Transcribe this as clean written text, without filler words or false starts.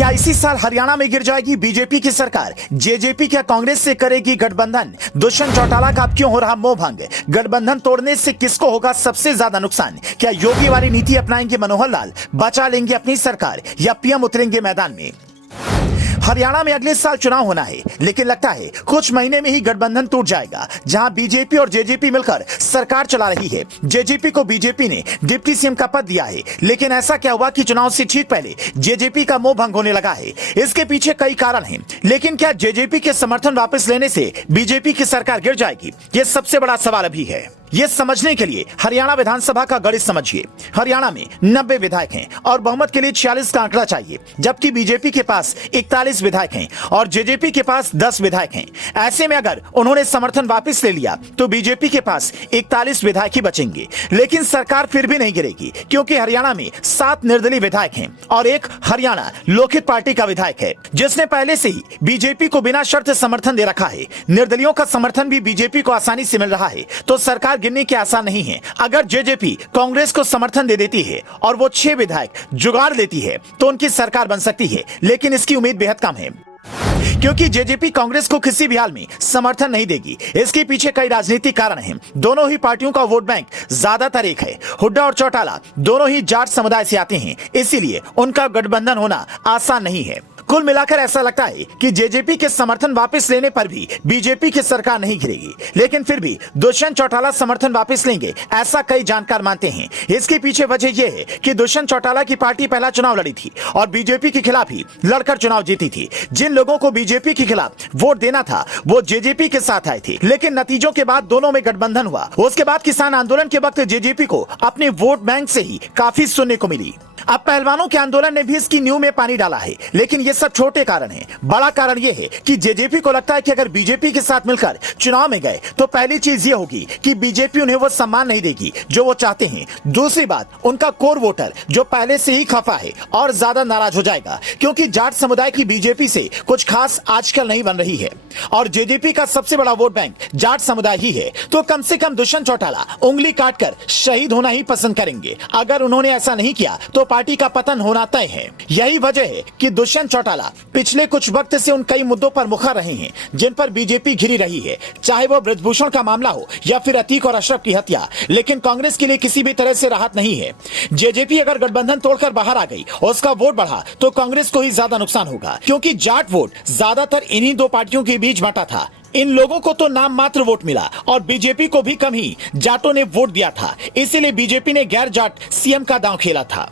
क्या इसी साल हरियाणा में गिर जाएगी बीजेपी की सरकार? जेजेपी क्या कांग्रेस से करेगी गठबंधन? दुष्यंत चौटाला का अब क्यों हो रहा मोह भंग? गठबंधन तोड़ने से किसको होगा सबसे ज्यादा नुकसान? क्या योगी वाली नीति अपनाएंगे मनोहर लाल? बचा लेंगे अपनी सरकार या पीएम उतरेंगे मैदान में? हरियाणा में अगले साल चुनाव होना है, लेकिन लगता है कुछ महीने में ही गठबंधन टूट जाएगा, जहां बीजेपी और जेजेपी मिलकर सरकार चला रही है। जेजेपी को बीजेपी ने डिप्टी सीएम का पद दिया है, लेकिन ऐसा क्या हुआ कि चुनाव से ठीक पहले जेजेपी का मोह भंग होने लगा है? इसके पीछे कई कारण हैं, लेकिन क्या जेजेपी के समर्थन वापस लेने से बीजेपी की सरकार गिर जाएगी? यह सबसे बड़ा सवाल अभी है। यह समझने के लिए हरियाणा विधानसभा का गणित समझिए। हरियाणा में 90 विधायक हैं और बहुमत के लिए 46 का आंकड़ा चाहिए, जबकि बीजेपी के पास 41 विधायक हैं और जेजेपी के पास 10 विधायक हैं। ऐसे में अगर उन्होंने समर्थन वापस ले लिया तो बीजेपी के पास 41 विधायक ही बचेंगे, लेकिन सरकार फिर भी नहीं गिरेगी, क्योंकि हरियाणा में 7 निर्दलीय विधायक हैं और एक हरियाणा लोकहित पार्टी का विधायक है, जिसने पहले से ही बीजेपी को बिना शर्त समर्थन दे रखा है। निर्दलियों का समर्थन भी बीजेपी को आसानी से मिल रहा है, तो सरकार गिरने के आसार नहीं है। अगर जेजेपी कांग्रेस को समर्थन दे देती है और वो 6 विधायक जुगाड़ लेती है तो उनकी सरकार बन सकती है, लेकिन इसकी उम्मीद बेहद कम है, क्योंकि जेजेपी कांग्रेस को किसी भी हाल में समर्थन नहीं देगी। इसके पीछे कई राजनीतिक कारण हैं। दोनों ही पार्टियों का वोट बैंक ज्यादातर एक है। हुड्डा और चौटाला दोनों ही जाट समुदाय से आते हैं, इसीलिए उनका गठबंधन होना आसान नहीं है। कुल मिलाकर ऐसा लगता है कि जेजेपी के समर्थन वापस लेने पर भी बीजेपी की सरकार नहीं गिरेगी, लेकिन फिर भी दुष्यंत चौटाला समर्थन वापस लेंगे, ऐसा कई जानकार मानते हैं। इसके पीछे वजह यह है कि दुष्यंत चौटाला की पार्टी पहला चुनाव लड़ी थी और बीजेपी के खिलाफ ही लड़कर चुनाव जीती थी। जिन लोगों को बीजेपी के खिलाफ वोट देना था वो जेजेपी के साथ आए थे, लेकिन नतीजों के बाद दोनों में गठबंधन हुआ। उसके बाद किसान आंदोलन के वक्त जेजेपी को अपने वोट बैंक से ही काफी सुनने को मिली। अब पहलवानों के आंदोलन ने भी इसकी नींव में पानी डाला है, लेकिन ये सब छोटे कारण हैं। बड़ा कारण ये है कि जेजेपी को लगता है कि अगर बीजेपी के साथ मिलकर चुनाव में गए तो पहली चीज ये होगी कि बीजेपी उन्हें वो सम्मान नहीं देगी जो वो चाहते हैं। दूसरी बात, उनका कोर वोटर जो पहले से ही खफा है और ज्यादा नाराज हो जाएगा, क्योंकि जाट समुदाय की बीजेपी से कुछ खास आजकल नहीं बन रही है और जेजेपी का सबसे बड़ा वोट बैंक जाट समुदाय ही है। तो कम से कम दुष्यंत चौटाला उंगली काटकर शहीद होना ही पसंद करेंगे। अगर उन्होंने ऐसा नहीं किया तो पार्टी का पतन होना तय है। यही वजह है कि दुष्यंत चौटाला पिछले कुछ वक्त से उन कई मुद्दों पर मुखर रहे हैं जिन पर बीजेपी घिरी रही है, चाहे वो ब्रजभूषण का मामला हो या फिर अतीक और अशरफ की हत्या। लेकिन कांग्रेस के लिए किसी भी तरह से राहत नहीं है। जेजेपी अगर गठबंधन तोड़कर बाहर आ गई और उसका वोट बढ़ा तो कांग्रेस को ही ज्यादा नुकसान होगा, क्योंकि जाट वोट ज्यादातर इन्हीं दो पार्टियों के बीच बंटा था। इन लोगों को तो नाम मात्र वोट मिला और बीजेपी को भी कम ही जाटों ने वोट दिया था, इसीलिए बीजेपी ने गैर जाट सीएम का दांव खेला था।